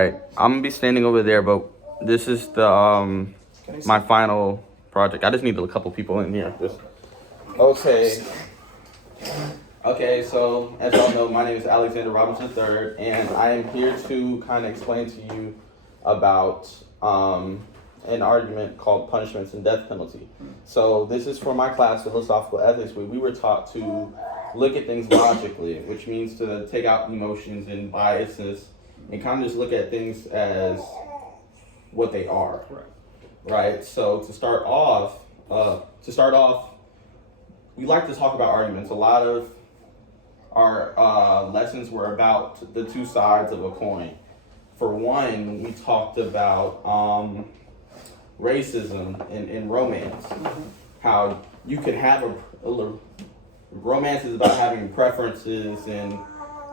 Right, I'm gonna be standing over there, but this is the my final project. I just need a couple people in here. Okay. Okay, so as y'all know, my name is Alexander Robinson III, and I am here to kind of explain to you about an argument called punishments and death penalty. So this is for my class, Philosophical Ethics, where we were taught to look at things logically, which means to take out emotions and biases and kind of just look at things as what they are. Right? So to start off, we like to talk about arguments. A lot of our lessons were about the two sides of a coin. For one, we talked about racism in romance. How you could have a romance is about having preferences, and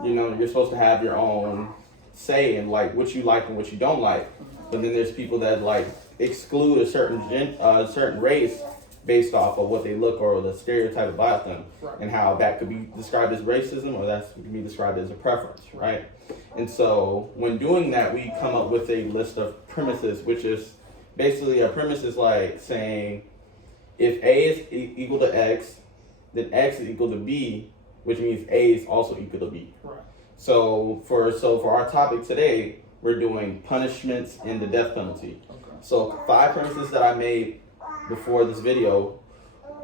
you're supposed to have your own say in like what you like and what you don't like. But then there's people that like exclude a certain race based off of what they look or the stereotype about them, and how that could be described as racism or that could be described as a preference, right? And so when doing that, we come up with a list of premises, which is basically a premise is like saying if A is equal to X, then X is equal to B, which means A is also equal to B. Right. So for our topic today, we're doing punishments and the death penalty. Okay. So 5 premises that I made before this video.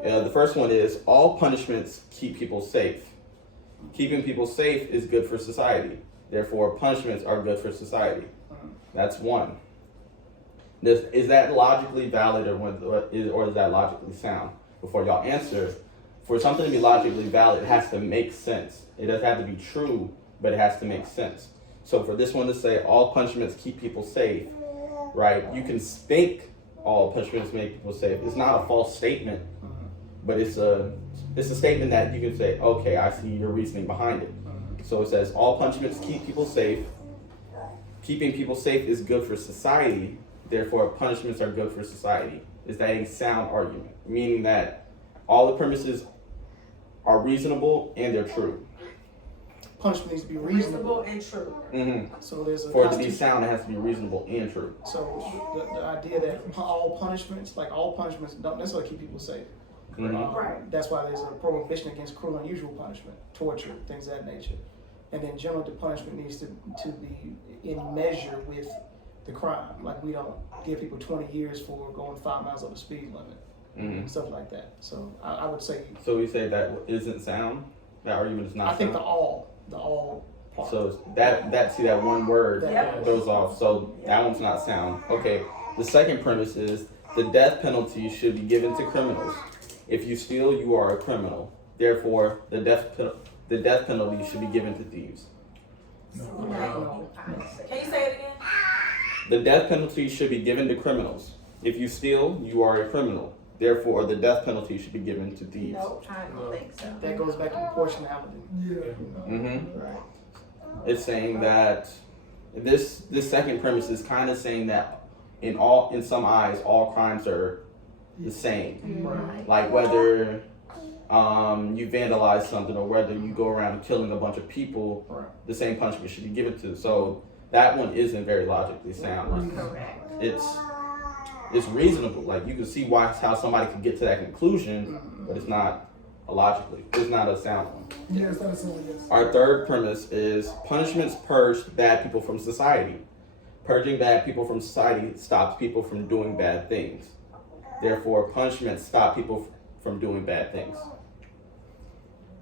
The first one is all punishments keep people safe. Keeping people safe is good for society. Therefore, punishments are good for society. That's one. Is that logically valid or is that logically sound? Before y'all answer, for something to be logically valid, it has to make sense. It doesn't have to be true, but it has to make sense. So for this one to say all punishments keep people safe, right? You can think all punishments make people safe. It's not a false statement, but it's a statement that you can say, okay, I see your reasoning behind it. So it says all punishments keep people safe. Keeping people safe is good for society. Therefore, punishments are good for society. Is that a sound argument? Meaning that all the premises are reasonable and they're true. Punishment needs to be reasonable and true. Mm-hmm. So there's a For it to be sound, it has to be reasonable and true. So the idea that all punishments don't necessarily keep people safe. Mm-hmm. Right. That's why there's a prohibition against cruel and unusual punishment, torture, things of that nature. And then generally the punishment needs to be in measure with the crime. Like we don't give people 20 years for going 5 miles over the speed limit, Mm-hmm. stuff like that. So I would say. So we say that isn't sound? That argument is not I think sound? the all part. So that one word Yeah. throws off. So that one's not sound. Okay. The second premise is the death penalty should be given to criminals. If you steal, you are a criminal. Therefore, the death penalty should be given to thieves. No. Can you say it again? The death penalty should be given to criminals. If you steal, you are a criminal. Therefore, the death penalty should be given to thieves. No, I don't think so. That goes back to proportionality. Mm-hmm. Right. It's saying that this second premise is kind of saying that in some eyes, all crimes are the same. Right. Like whether you vandalize something or whether you go around killing a bunch of people, Right. the same punishment should be given to. So that one isn't very logically sound. Correct. It's reasonable. Like you can see how somebody could get to that conclusion, but it's not it's not a sound one. Yeah, it's not a sound, yes. Our third premise is punishments purge bad people from society. Purging bad people from society stops people from doing bad things. Therefore, punishments stop people from doing bad things.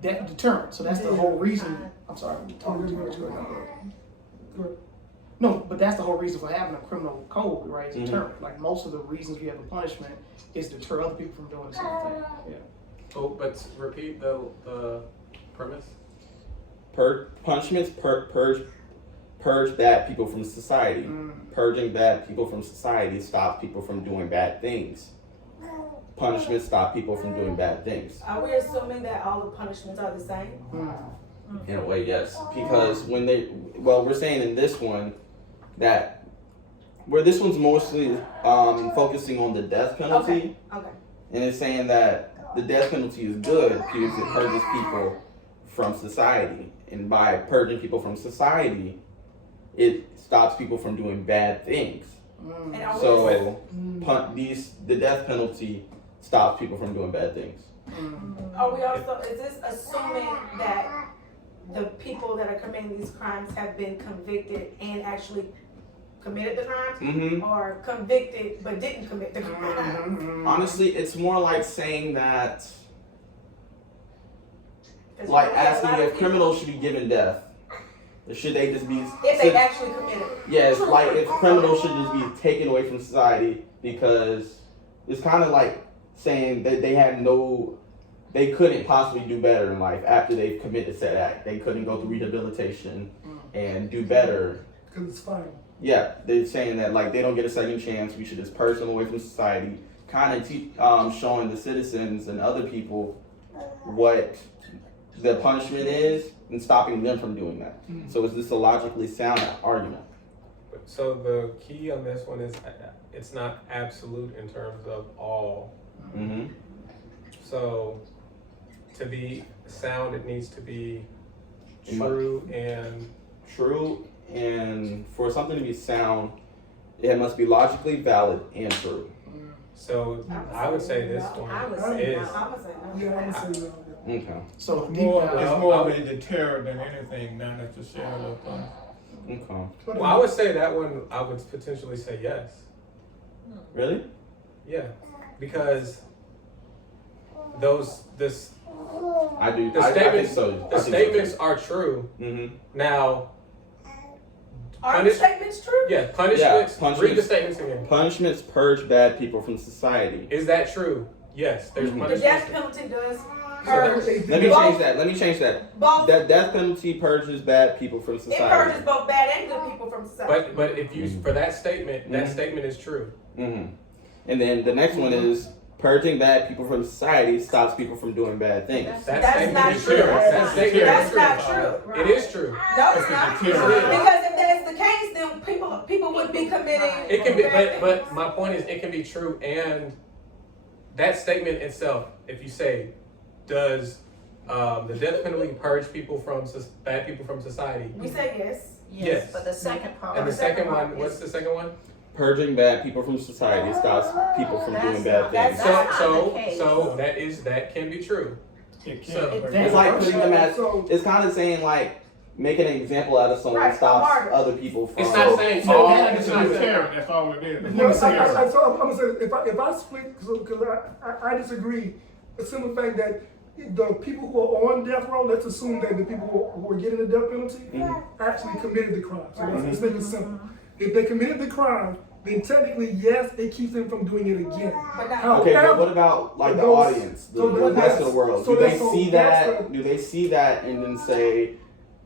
That deterrent. So that's the whole reason. I'm sorry, I'm talking too much. Go ahead. No, but that's the whole reason for having a criminal code, right? Is deterrent. Like most of the reasons you have a punishment is to deter other people from doing the same thing. Yeah. Oh, but repeat the premise. Punishments purge bad people from society. Purging bad people from society stops people from doing bad things. Punishments stop people from doing bad things. Are we assuming that all the punishments are the same? In a way, yes. Because we're saying in this one that where this one's mostly focusing on the death penalty, Okay. and it's saying that the death penalty is good because it purges people from society, and by purging people from society, it stops people from doing bad things. Mm. And are we So the death penalty stops people from doing bad things. Are we also, is this assuming that the people that are committing these crimes have been convicted and actually committed the crimes? Mm-hmm. Or convicted but didn't commit the crime? Mm-hmm. Honestly, it's more like saying that, 'Cause like you know, a lot asking of if people- criminals should be given death. Or should they just be? If they actually committed it. Yes, like if criminals should just be taken away from society because it's kind of like saying that they couldn't possibly do better in life after they've committed said act. They couldn't go through rehabilitation and do better. Because it's fine. Yeah, they're saying that like they don't get a second chance. We should just purge them away from society. Kind of showing the citizens and other people what the punishment is and stopping them from doing that. So it's just a logically sound argument. So the key on this one is it's not absolute in terms of all. Mm-hmm. So to be sound, it needs to be true and True, and for something to be sound, it must be logically valid and true. so I would say this I one would say is no. I would say no. Yeah, I would say no. Okay. So It's deep more, dive. it's more of a deterrent than anything, not necessarily a punishment. Okay. well, I would say that one I would potentially say yes. Really? Yeah. Because this I do. The I think statements- so. the statements are true. Mm-hmm. Now Are the Punish- statements true? yeah, punishments, punishments. read the statements again. Punishments purge bad people from society. Is that true? Yes, there's Mhm. The death punishments. penalty does that's- purge. Let me change that. Both. That death penalty purges bad people from It society. purges both bad and good people from society. But if you for that statement, that Mhm. statement is true. Mm-hmm. And then the next one is purging bad people from society stops people from doing bad things. That That's statement not is true. true. That statement That's is not true. true. It is true. No, it's not. It's a deterrent. Because if that's the case, then people would be committing. It can be, bad but things. my point is, it can be true, and that statement itself, if you say, does the death penalty purge people from bad people from society? We say yes. Yes. But the second part. And the second part one, what's the second one? Purging bad people from society stops people from doing That's bad not- things. that's not So the case. that can be true. It So- can't. That's It's like putting them as. So- It's kind of saying like making an example out of someone Right, stops martyrs. other people from. It's not saying So all. it's It's a not saying. deterrent, that's all it is. It's No, a deterrent. so I'm gonna say if I split because I disagree. The simple fact that the people who are on death row, let's assume that the people who are getting the death penalty actually committed the crime. So let's make it simple. If they committed the crime, then technically yes, it keeps them from doing it again. But not. Okay, but However, what about like the those- audience, the so rest that's- of the world? so Do they that's- so see that's that? Do they see that and then say,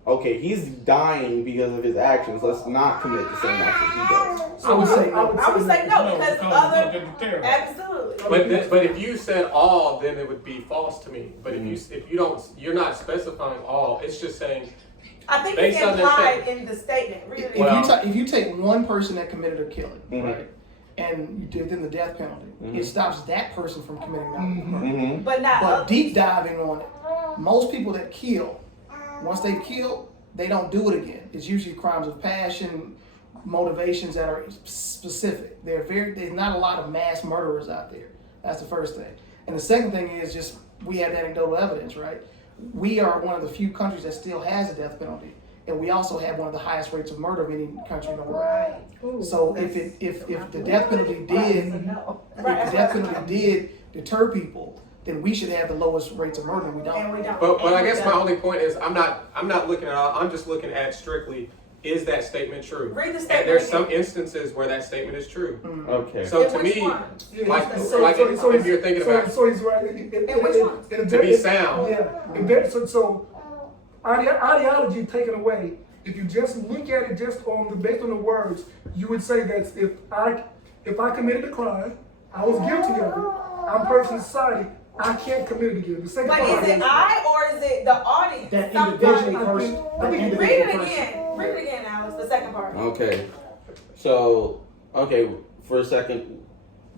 okay, he's dying because of his actions. Let's not commit the same actions he does. I would say I would say no because other. it's a deterrent. Absolutely. But if you said all, then it would be false to me. But if you don't, you're not specifying all. It's just saying I think it's based on their implied in the statement. Really. If Well- if you take one person that committed a killing, Mhm. right, and you give them the death penalty, Mhm. it stops that person from committing that crime. Mm-hmm. but not But others. deep diving on it, most people that kill, once they've killed, they don't do it again. It's usually crimes of passion, motivations that are specific. There's not a lot of mass murderers out there. That's the first thing. And the second thing is just we have anecdotal evidence, right? We are one of the few countries that still has a death penalty, and we also have one of the highest rates of murder of any country in the world. Right. So if the death penalty did Right, if the death penalty did deter people, then we should have the lowest rates of murder. We and don't. we don't. But I guess my only point is I'm not looking at all. I'm just looking at strictly is that statement true? Read the And statement. there's some again. instances where that statement is true. Okay. So In to which me, one? like So if you're thinking about so he's right. And which one? to be sound. Yeah. So ideology taken away. If you just look at it just based on the words, you would say that if I committed a crime, I was guilty of it. I'm part of society. I can't commit it again. The second But part is it I or is it the audience? That Somebody- individual I person. think- that Read individual it person. again. Read it again, Alex. The second part. Okay. So, okay, for a second,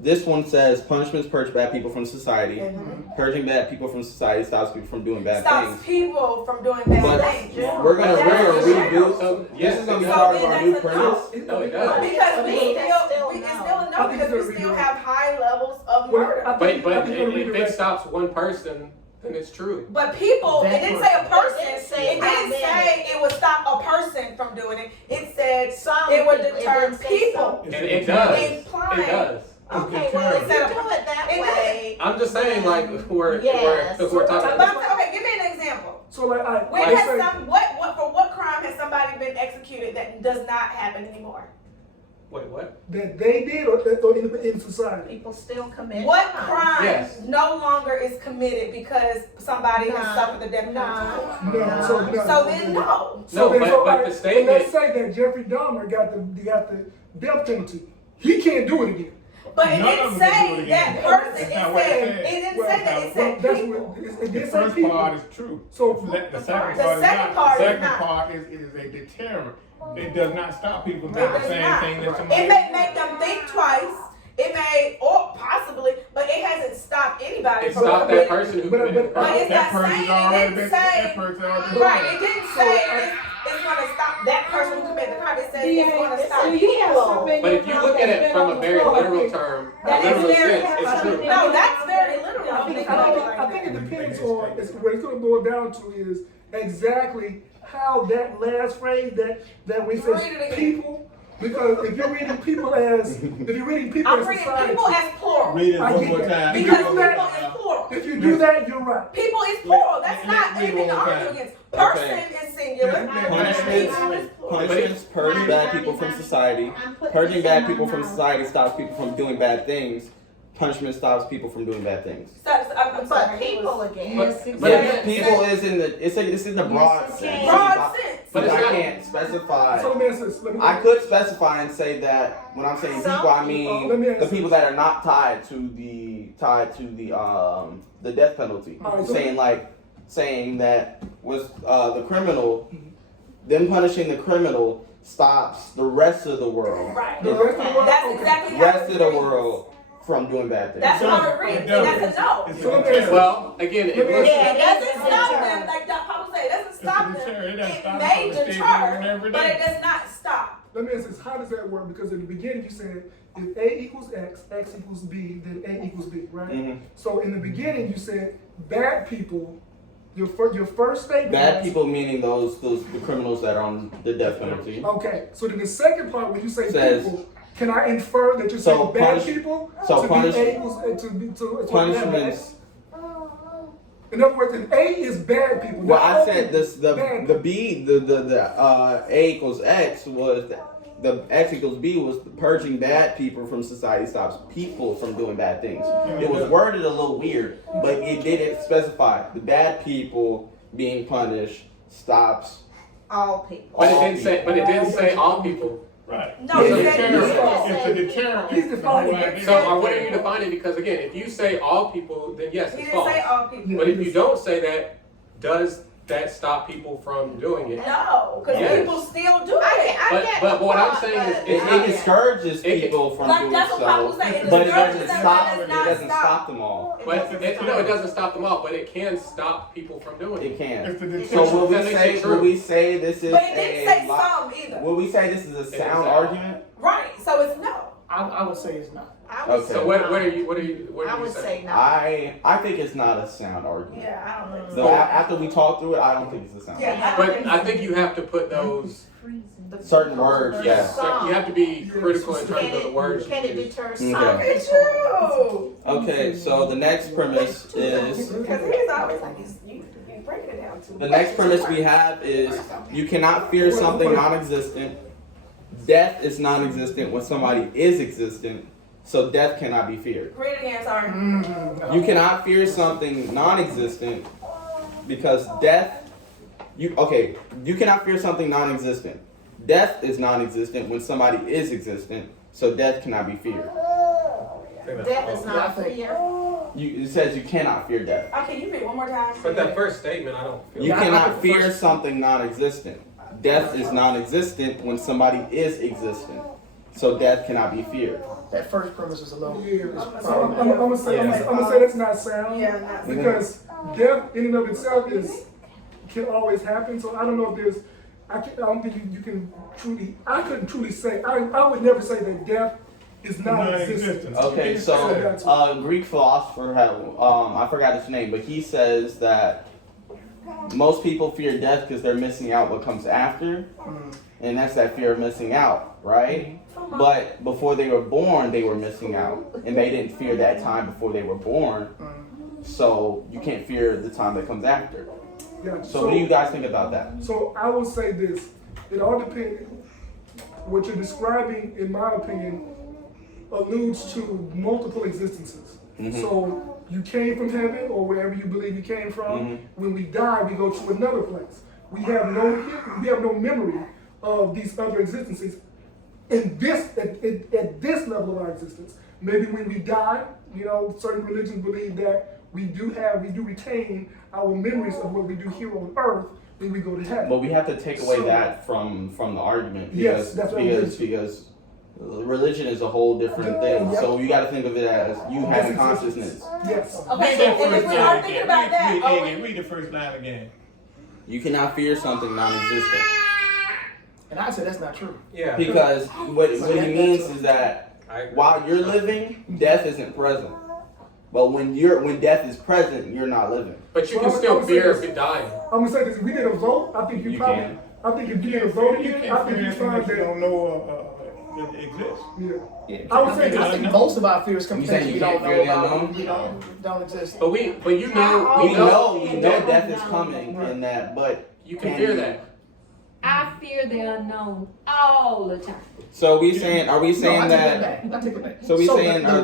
This one says punishments purge bad people from society. Mhm. Purging bad people from society stops people from doing bad Stops things. people from doing bad But things. we're gonna redo. So, This yes, is gonna be it part does. of our then new that's a premise. No, it does. Because we It's still, it's still a I no, think because it's we gonna still redo. have high levels of Well, murder. I think- But I think it'll if redirect. it stops one person, then it's true. But people, it That didn't say a person. It didn't say It didn't how say it would stop a person from doing it. It said Some it would people, it deter didn't say people. And it does. It Implying. does. Okay, well, if you Instead of- do it that it way, I'm just saying, like, we're Yes. talking. But I'm saying, okay, give me an example. So like, When let's has say- for what crime has somebody been executed that does not happen anymore? Wait, what? that they did or in society. people still commit What crimes. crime Yes. no longer is committed because somebody has None. suffered the death penalty? No, so no. So then no. No, then, but like, the statement- let's say that Jeffrey Dahmer got the death penalty. He can't do it again. But it None didn't of them can do say it that again. person. That's It not what it said said. it didn't Well, say that. It well, said that's people. what it The did say first people. part is true. So The second The part is second not. part The is second not. part is a deterrent. It does not stop people It doing the does same not. thing that somebody. It may make them think twice. It may, or possibly, but it hasn't stopped anybody. It from stopped that committing- person who But- committed the but- But crime. it's That not person's saying, already it didn't been. say, That person already. right, it didn't say it's gonna stop that person who committed the crime. It says it's gonna stop So you people. have something But if you look at it from a very literal term, That is literal very, sense, it's true. no, that's very literal. I think it depends on what it's going to boil down to is exactly how that last phrase that we Read it say again. people, because if you're reading people as I'm reading society, people as plural. Read it I one get more that. time. Because Because people that- is plural. if you do that, you're right. People is plural. That's not Read it anything to one more argue time. against. Person Okay. is singular. Punishments, punishments purge bad people from society. Purging bad people from society stops people from doing bad things. Punishment stops people from doing bad things. I'm sorry. But people again. But Yes, again, people is in the it's in the broad Yes, sense. Broad sense. But it's I not- can't specify. So let me ask this. Let me I could specify and say that when I'm saying Some people, I Let me mean ask the people that are not tied to the death penalty. Alright, so- Saying that with the criminal, them punishing the criminal stops the rest of the world, Right. The rest of the world. That's okay. exactly how rest it of the reads. world from doing bad things. That's how it reads. And that's a no. It's So a let me ask deterrent. well, again, it Let me was, Yeah, it doesn't It's a stop them, deterrent. like Papa said, it doesn't It's stop a them. deterrent. It doesn't It stop may them. They stay deter, doing it every but day. it does not stop. Let me ask this. How does that work? Because in the beginning you said if A equals X, X equals B, then A equals B, right? Mhm. So in the beginning you said bad people. Your first statement. Bad was- people meaning the criminals that are on the death penalty. Okay, so then the second part when you say Says- people, can I infer that you're So saying bad punish- people so to punish- be A equals to be to Punishments. In other words, if A is bad people. Well, not I all said people, this. The bad B, the A equals X was the X equals B was purging bad people from society stops people from doing bad things. It was worded a little weird, but it didn't specify the bad people being punished stops. All people. but it didn't say all people. Right. No, It's it a said deterrent. people. It's a deterrent. He's defining That's it. the So, whole idea. what are you defining? Because again, if you say all people, then yes, He it's didn't false. say all people. But if you don't say that, does that stop people from doing it? No, because Yes. people still do I it. get But what I'm the saying thought, is, but- It, not- it discourages it- people from Like doing that's what Papa was so, saying. It but it discourages doesn't them, stop. but It it does doesn't not stop them all. But doesn't it stop. doesn't stop them all, but it can stop people from doing It it. can. It's the So deterrent. will we That makes say? it true. Will we say this is But it didn't say a? some either. Will we say this is a is sound a- argument? Right, so it's no. I would say it's not. I would Okay. say So what no. are you I would say no. I think it's not a sound argument. Yeah, I don't think So so. after we talk through it, I don't think it's a sound. Yeah, argument. I don't But think I so. think you have to put those. Certain words, yeah. Some. You have to be critical in terms of the words you Can it use. deter Okay. some? It's true. Okay, so the next premise is Because he's always like, you breaking it down too. the next premise we have is you cannot fear something non-existent. Death is non-existent when somebody is existent, so death cannot be feared. Read it again, sorry. You cannot fear something non-existent because death. You cannot fear something non-existent. Death is non-existent when somebody is existent, so death cannot be feared. Death is not fear. It says you cannot fear death. Okay, you read one more time. But that first statement, I don't feel. You Yeah, I cannot think fear first- something non-existent. Death is non-existent when somebody is existent. So death cannot be feared. That first premise is a little. Yeah, so I'm gonna say that's not sound. Yeah, not Because death in and of itself can always happen. So I don't know if there's, I don't think you can truly, I couldn't truly say, I would never say that death is non-existent. Okay, so Greek philosopher had, I forgot his name, but he says that most people fear death because they're missing out what comes after, and that's that fear of missing out, right? But before they were born, they were missing out, and they didn't fear that time before they were born. So you can't fear the time that comes after. Yeah, So what do you guys think about that? So I will say this, it all depends, what you're describing, in my opinion, alludes to multiple existences. So you came from heaven or wherever you believe you came from. When we die, we go to another place. We have no memory of these other existences. At this level of our existence, maybe when we die, certain religions believe that we do retain our memories of what we do here on earth when we go to heaven. But we have to take away that from the argument Yes, because that's what I'm because religion is a whole different thing. Yep. So you got to think of it as you having This consciousness. Yes. Okay, Read that and if first we line are thinking again. about that, Read the first line again. You cannot fear something non-existent And I say that's not true. Yeah. because what he means is that I agree. while you're living, death isn't present. But when death is present, you're not living. But you So can I still would say fear this. if you're dying. I'm gonna say this, if we did a vote, I think You you probably, can. I think if you did a vote You again, I can't think fear you anything find that you that, don't know that exists. yeah. Yeah, I would say I think most of our fears come You from saying things you we don't can't know fear the about, unknown? we don't exist. But you know, We know that death is coming and that, but you can fear that. I fear the unknown all the time. So are we saying No, I take that? it back. I take it back. So we saying the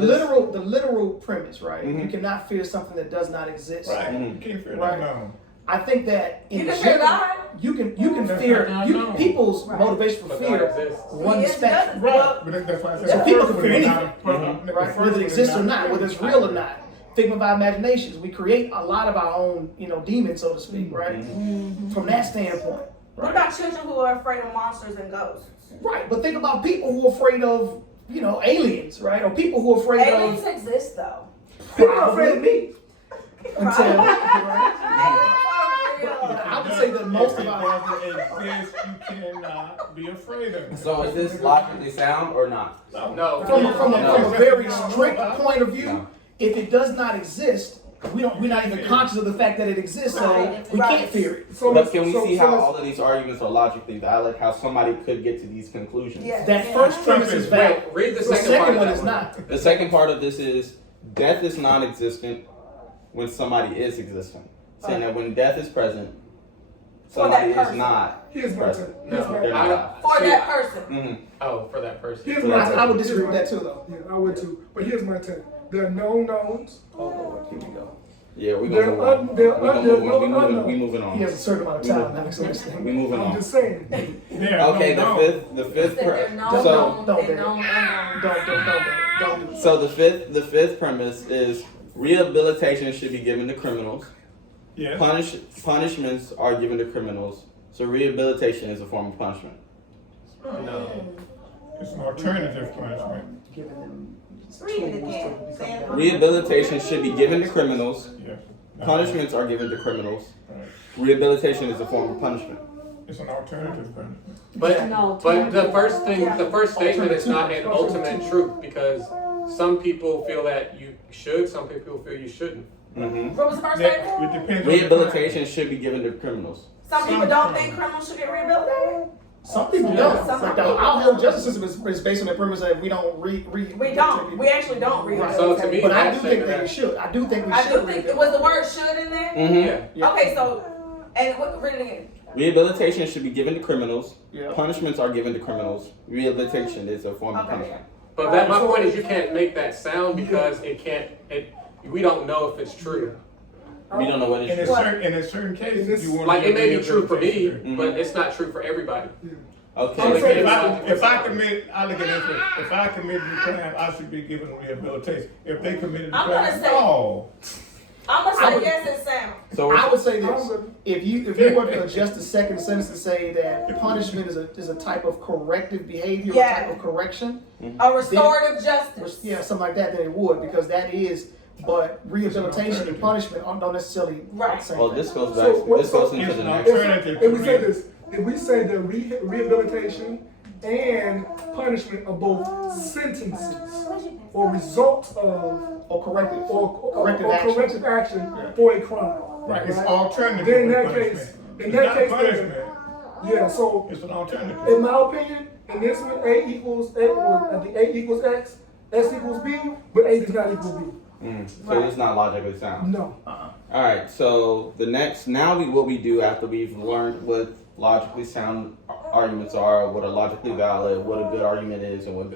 literal premise, right? Mhm. You cannot fear something that does not exist. Right. Mhm. You can't fear Right. that. No. I think that in you can fear general, God. you can That's fear not unknown. people's Right. motivation for But God fear exists. run the Yes, it spectrum, does. right? But that's why I said So the people first can one fear is anything, not- the right? first Whether one it is exists or not not, whether it's real or not. Figment of our imaginations, we create a lot of our own, demons, so to speak, right? From that standpoint, What about children who are afraid of monsters and ghosts? right? But think about people who are afraid of, aliens, right? Or people who are afraid Aliens of exist though. people are afraid of me. Until, right? Aliens are real. I would say that most of our If it exists, you cannot be afraid of it. So is this logically sound or not? No. from a very strict point of view, No. if it does not exist, we're not even conscious of the fact that it exists, so we can't fear it. So But can we so- see so how let's- all of these arguments are logically valid? How somebody could get to these conclusions? Yes. That yes. first premise is valid. Read the The second, part second of one that is not. The second part of this is death is non-existent when somebody is existent. Saying that when death is present, somebody is person. not Here's my present. take. Here's my They're I- not. For See, that person. Mm-hmm. Oh, for that person. Here's So my that's- take. I would disagree with that too, though. Yeah, I would too. But here's my take. There are known knowns. Oh Lord, here we go. Yeah, we're There gonna move are- on. there We're are- gonna there's move no on. We unknown. moving He on. has a certain amount of time now, so this thing. We moving I'm on. just saying. Yeah, Okay, no. the fifth They're known, so don't they're do known, unknown. Don't do it. so the fifth premise is rehabilitation should be given to criminals. Yes. Punishments are given to criminals. So rehabilitation is a form of punishment. No. It's an alternative punishment. Giving them Read it tools again. to Say it become Rehabilitation should be given to criminals. Yes. Punishments are given to criminals. Right. Rehabilitation is a form of punishment. It's an alternative punishment. But No, but the first statement is not an ultimate truth because some people feel that you should, some people feel you shouldn't. Mm-hmm. What was the first That, statement? it depends on the Rehabilitation should be given to criminals. Some people don't think criminals should get rehabilitated. Some people Yeah. don't. Some Like people our don't. whole justice system is based on the premise that we don't read. We don't. We actually don't rehabilitate. So to me, But I that's do think saying that we that- should. I do think we I should. do think, was the word should in there? Mm-hmm. Yeah. Okay, so, and read it again. Rehabilitation should be given to criminals. Yeah. Punishments are given to criminals. Rehabilitation is a form of Okay. punishment. But that my point is you can't make that sound because we don't know if it's true. We don't know what In it a is. certain cases, you want Like to it may be true for me, Mhm. but it's not true for everybody. Okay. So If If I commit, I look at it. If I committed the crime, I should be given rehabilitation. If they committed the I'm gonna crime, say- no. I'm gonna I say would- yes, it sounds. So I would say I'm this: good. if you were to adjust the second sentence to say that punishment is a type of corrective behavior, Yeah. a type of correction, A restorative justice. yeah, something like that, then it would, because that is. But rehabilitation and punishment don't necessarily Right. the same well, thing. this goes So back. what- This goes so- into It's the an next. alternative. If we say this, if we say that rehabilitation and punishment are both sentences or results of Or corrective, or corrective action. corrective action for a crime. Right, it's Right? alternative Then in that punishment. case, in It's that not case, punishment, yeah. So it's an alternative. in my opinion, in this one, A equals A, or I think A equals X, S equals B, but A does not equal B. So it's not logically sound. No. All right. So the next, now what we do after we've learned what logically sound arguments are, what are logically valid, what a good argument is, and what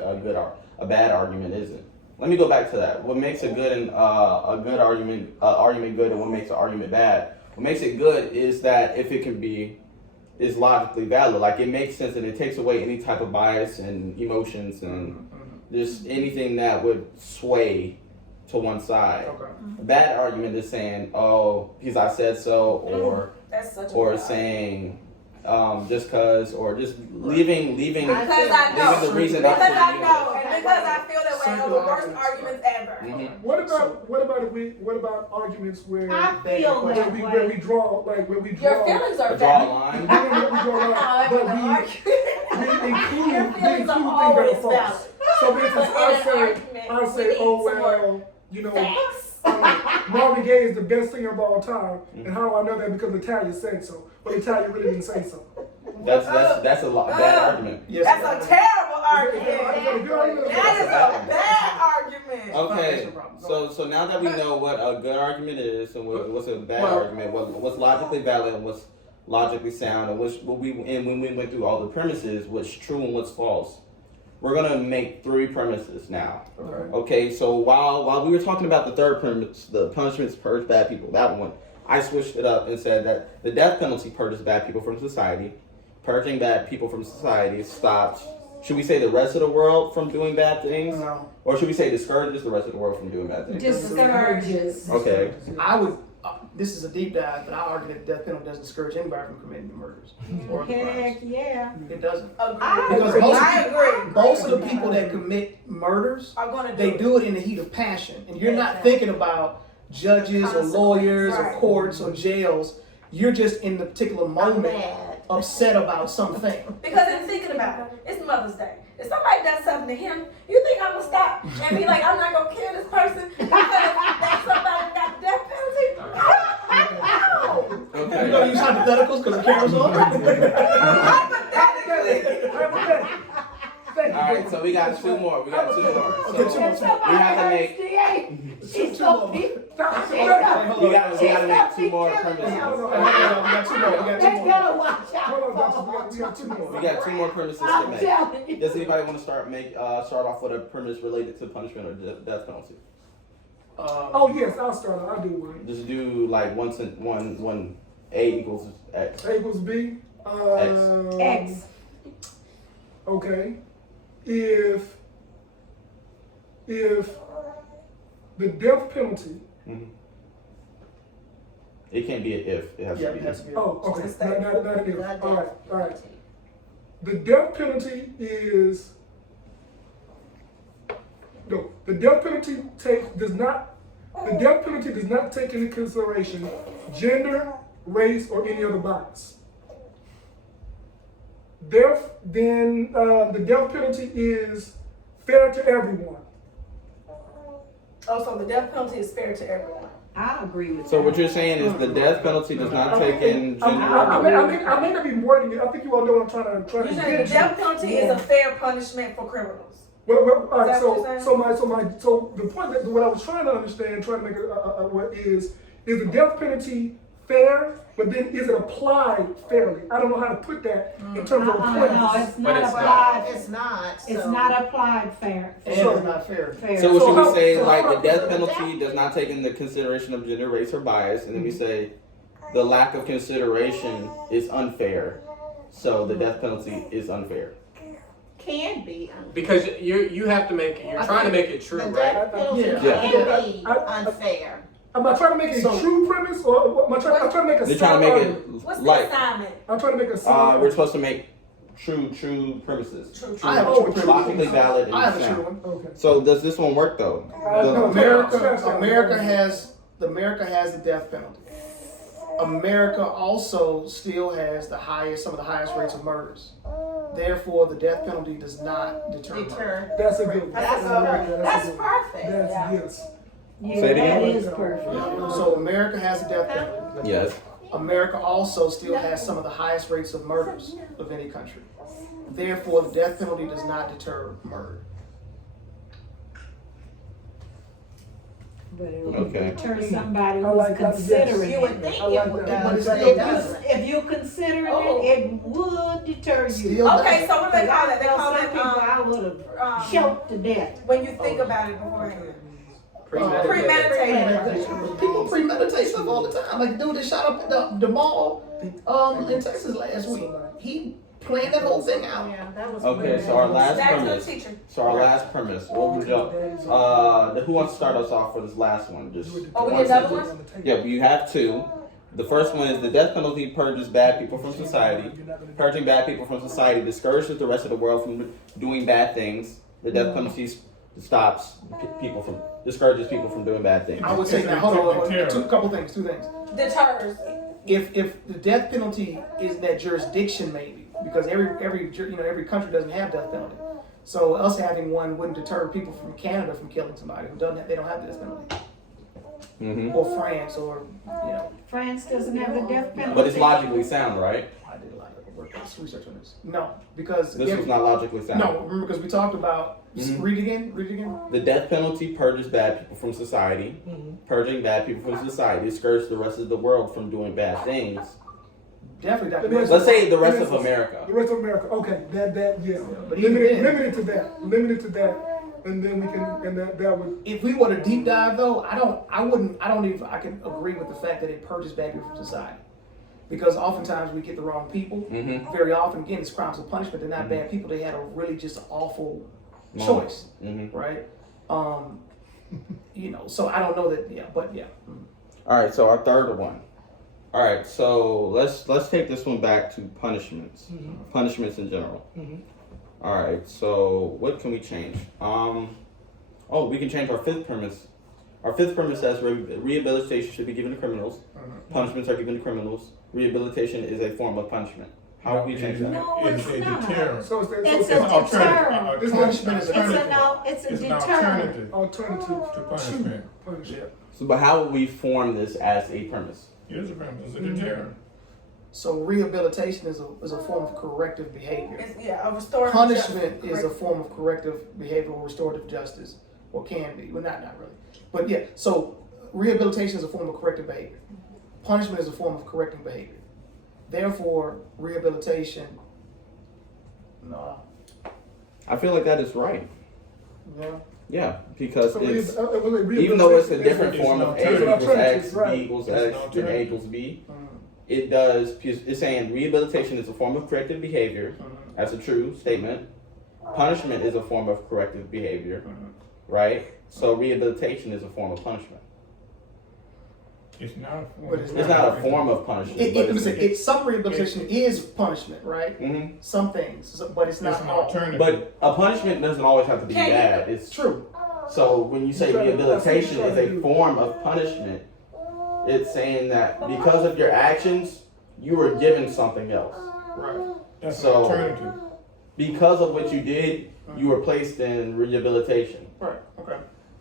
a bad argument isn't. Let me go back to that. What makes a good argument good, and what makes an argument bad? What makes it good is that if it is logically valid, like it makes sense and it takes away any type of bias and emotions and just anything that would sway to one side. Okay. A bad argument is saying, "Oh, because I said so," That's such a or good saying, "Just cause," or just leaving Because I know. leaving the reason Because up to I you. know, and because I feel that way, are the worst arguments ever. Mhm. What about arguments where I feel where that we way. draw where we Your draw feelings are Draw a valid. line. we draw lines, but we include Your things feelings that are are always false. valid. So for instance, But in an argument, I we say, need oh some more well, you know, Facts. Marvin Gaye is the best singer of all time, and how do I know that? Because Italia said so, but Italia really didn't say so. That's a bad argument. Yes, That's a terrible Is argument. that a good argument? That is a bad argument. Okay, That's the problem. so now that we know what a good argument is and what's a bad Well- argument, what's logically valid and what's logically sound, and when we went through all the premises, what's true and what's false, we're gonna make 3 premises now. Okay. Okay, so while we were talking about the third premise, the punishments purge bad people, that one, I switched it up and said that the death penalty purges bad people from society. Purging bad people from society stops, should we say the rest of the world from doing bad things? No. Or should we say discourages the rest of the world from doing bad things? Discourages. Okay. I would. This is a deep dive, but I argue that the death penalty doesn't discourage anybody from committing murders or crimes. Heck, yeah. It doesn't. Agree. Because I agree. Most of the people that commit murders, Are gonna do they it. do it in the heat of passion, and you're not thinking about judges or lawyers or Right. courts or jails. You're just in the particular I'm moment mad. upset about something. Because I'm thinking about it. It's Mother's Day. If somebody does something to him, you think I'm gonna stop and be like, I'm not gonna kill this person because that somebody got the death penalty? No. You're Okay. gonna use hypotheticals because the camera's on. Hypothetically. Alright, so we got 2 more. We got 2 more. Okay, 2 more. So we have to make She's so big. we gotta make 2 more premises. We got 2 more. We got 2 They more. better watch Hold on, out. we got 2 more. We got 2 more premises to I'm make. telling you. Does anybody want to start off with a premise related to punishment or death penalty? Oh yes, I'll start. I'll do one. Just do like one A equals X. A equals B. X. Okay. If the death penalty. It can't be an if. It has Yeah, to be. it has to be. Oh, okay. Just Not an if. Not All right. death All right. penalty. The death penalty is. No, the death penalty does not take into consideration gender, race, or any other bias. Then the death penalty is fair to everyone. Oh, so the death penalty is fair to everyone. I agree with So that. what you're saying is the death penalty does not take in I gender. may not be wording it. I think you all know what I'm trying You're to saying the get death to. penalty is a fair punishment for criminals. Well, all right. Is that what you're So the point that what I was trying to understand, trying to make what is the death penalty fair? But then is it applied fairly? I don't know how to put that in terms of No, points. it's But not it's applied. It's not. It's so- not applied fair. And it's not fair. Fair. So what should we say? So Like how- the death penalty does not take into consideration of gender, race, or bias, and then we say the lack of consideration is unfair. So the death penalty is unfair. Can be. Because you're trying to make it true, The right? death penalty Yeah. can be I- unfair. Am I trying to make a So- true premise, or am I trying to make a They're trying to make argument? What's the like assignment? I'm trying to make a side we're supposed to make true premises. True. I have a Oh, true true. Logically valid and I have a sound. true one. Okay. So does this one work though? No, America America has the death penalty. America also still has some of the highest rates of murders. Therefore, the death penalty does not deter murder. Deter. That's a good one. That's America, that's a good one. perfect. That's Yeah. yes. Yeah, Say it that again. is perfect. So America has the death penalty. Yes. America also still has some of the highest rates of murders of any country. Therefore, the death penalty does not deter murder. But it would Okay. deter somebody I who's like that, considering You would it. think I it like would, that. But it's but still it does. doesn't. If you're considering Oh. it, it would deter you. Still Okay, so what do they call it? They Well, call some it people I would have choked to death. when you think about it beforehand. Premeditated. Premeditated. People premeditate stuff all the time. Like the dude that shot up at the mall in Texas last week. He planned that whole thing out. Yeah, that was Okay, weird. so our last Back to the premise. teacher. So our last premise. What would y'all? Who wants to start us off for this last one? Just Oh, we one get another sentence. one? Yeah, we have two. The first one is the death penalty purges bad people from society. Purging bad people from society discourages the rest of the world from doing bad things. The death penalty stops discourages people from doing bad things. I would say It's now, a hold on, deterrent. two things. Deters. If the death penalty is that jurisdiction, maybe because every country doesn't have death penalty, so us having one wouldn't deter people from Canada from killing somebody who doesn't they don't have the death penalty, Hmm. or France, or France doesn't have the death penalty. But it's logically sound, right? I did a lot of work research on this. No, because This was not logically sound. no, remember because we talked about Mhm. read it again. The death penalty purges bad people from society. Purging bad people from society discourages the rest of the world from doing bad things. Definitely But that. Let's say the rest of America. The rest of America. Okay, that yeah. But even then- Limited to that, and then we can, and that would. If we were to deep dive though, I can agree with the fact that it purges bad people from society. Because oftentimes we get the wrong people. Mm-hmm. Very often, again, it's crimes of punishment. They're not bad people. They had a really just awful Moment. choice, Mm-hmm. right? So I don't know that, but yeah. All right, so our third one. All right, so let's take this one back to punishments. Punishments in general. All right, so what can we change? We can change our fifth premise. Our fifth premise says rehabilitation should be given to criminals. Punishments are given to criminals. Rehabilitation is a form of punishment. How would we change that? No, It's it's a not. deterrent. So it's It's It's an a alternative. deterrent. It's Punishment is It's alternative. it's a It's an deterrent. alternative alternative to punishment. punishment. So, but how would we form this as a premise? Here's a premise, it's a deterrent. So rehabilitation is a form of corrective behavior. It's, a restorative Punishment justice. is a form of corrective behavior or restorative justice, or can be, but not really. But yeah, so rehabilitation is a form of corrective behavior. Punishment is a form of correcting behavior. Therefore, rehabilitation, no, I feel like that is right. yeah. Yeah, because So it's rehabilitation even though it's a is- different It's form an of A alternative. equals X, Right. B equals It's an X, then A alternative. equals B. It does. It's saying rehabilitation is a form of corrective behavior. That's a true statement. Punishment is a form of corrective behavior, right? So rehabilitation is a form of punishment. It's not a form. But it's It's not a form of punishment. but Some rehabilitation is punishment, right? Mhm. Some things, but it's not It's an all. alternative. But a punishment doesn't always have to be Can't bad. It's True. So when you say That's what rehabilitation I'm is trying to a do. form of punishment, it's saying that because of your actions, you were given something else. Right. That's an so- alternative. Because of what you did, you were placed in rehabilitation. Right. Okay.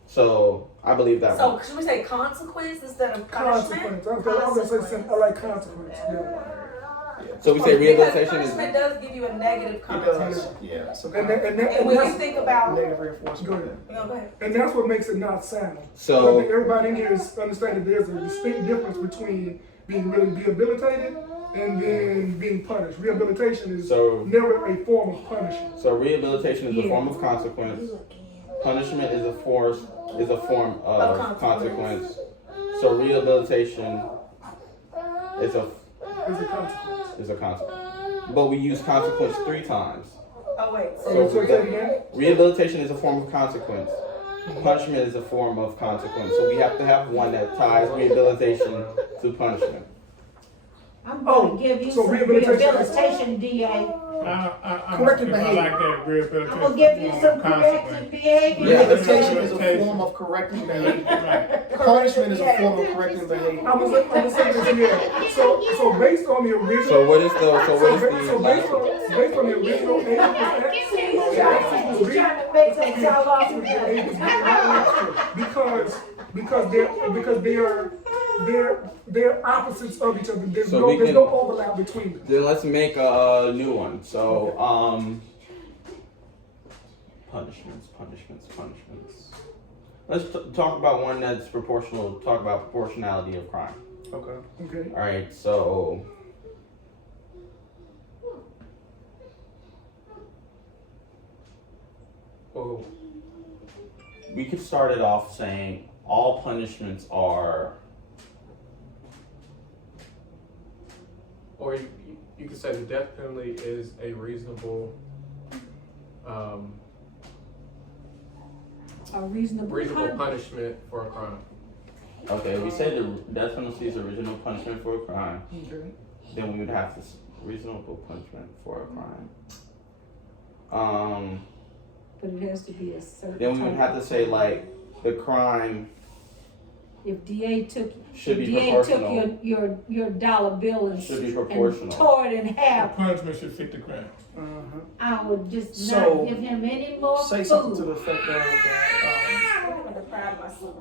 So I believe that So one. should we say consequence instead of punishment? Consequence. I was gonna say I like consequence. Yeah. So we say Because rehabilitation is punishment does give you a negative It connotation. does. Yeah. So And And when you that's, think about, negative reinforcement. go ahead. and that's what makes it not sound. So- I think everybody in here is understanding there's a distinct difference between being really rehabilitated and then being punished. Rehabilitation is So- never a form of punishment. so rehabilitation is a form of consequence. Punishment is a form of consequence. So rehabilitation is a It's a consequence. consequence. But we use consequence 3 times. Oh wait, So So we say got- it again. Rehabilitation is a form of consequence. punishment is a form of consequence. So we have to have one that ties rehabilitation to punishment. I'm gonna give you so some rehabilitation- rehabilitation, DA. I'm Corrective I behavior. like that rehabilitation. I'm gonna give you form some of corrective consequence. behavior. Rehabilitation is a form of correcting behavior. Right. Punishment is a form of correcting behavior. I'm gonna say this here. So based on the original. So what is the So based on the original age of Trying to make that y'all off. because they're opposites of each other. There's So we there's can- no overlap between them. Then let's make a new one. So, punishments. Let's talk about one that's proportional. Talk about proportionality of crime. Okay. All right. So, Well, we could start it off saying all punishments are. or you could say the death penalty is a reasonable A reasonable punishment for a crime. Okay, we say the death penalty is original punishment for a crime. Okay. Then we would have this reasonable punishment for a crime. But it has to be a certain. Then we would type have to of say crime. like the crime If DA took, should if be DA proportional. took your dollar bill and, Should be and proportional. tore it in The half, punishment should fit the crime. I would just So, not give him any more Say food. something to the effect that I'm gonna deprive myself.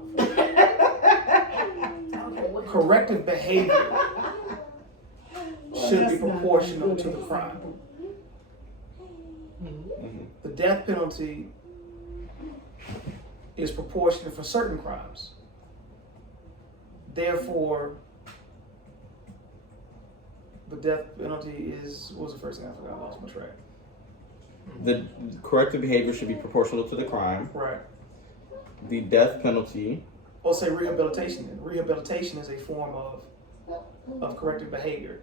Okay, what- corrective behavior should be That's not proportional good to the example. crime. Mhm. The death penalty is proportionate for certain crimes. Therefore, the death penalty is, what was the first thing I forgot? I lost my track. The corrective behavior should be proportional to the crime. Right. The death penalty. Or say rehabilitation. Then. Rehabilitation is a form of corrective behavior.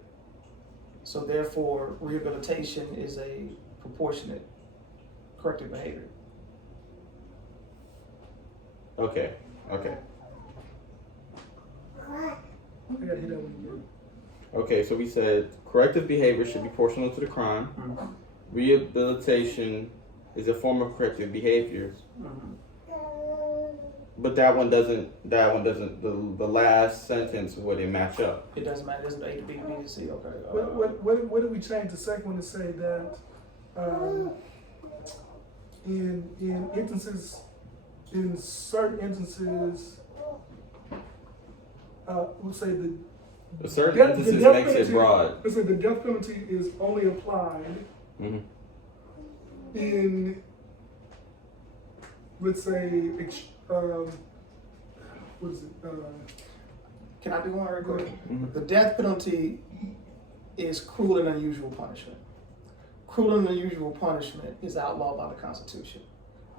So therefore, rehabilitation is a proportionate corrective behavior. Okay. I gotta hit that one again. Okay. So we said corrective behavior should be proportional to the crime. Rehabilitation is a form of corrective behavior. But that one doesn't. The last sentence wouldn't match up. It doesn't matter. It doesn't A to B to B to C. Okay. What did we change the second one to say that in instances, in certain instances, we'll say A certain the instances death makes it penalty- broad. let's say the death penalty is only applied Mhm. in, let's say, what is it? Can I do one real quick? Mhm. The death penalty is cruel and unusual punishment. Cruel and unusual punishment is outlawed by the Constitution.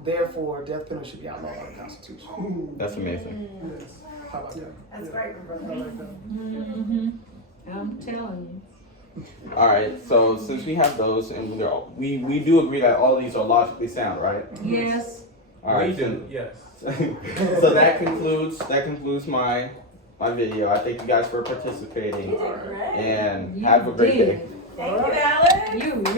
Therefore, death penalty should be outlawed by the Constitution. Ooh, That's amazing. yes. How about Yeah. that? That's Yeah. great, I brother. like that. I'm telling All right. So since we have those, and we do agree that all of these are logically sound, right? you. Yes. All right. We do, yes. So that concludes my video. I thank you guys for participating, You did great. and You have a great did. day. Thank you, Alex. You really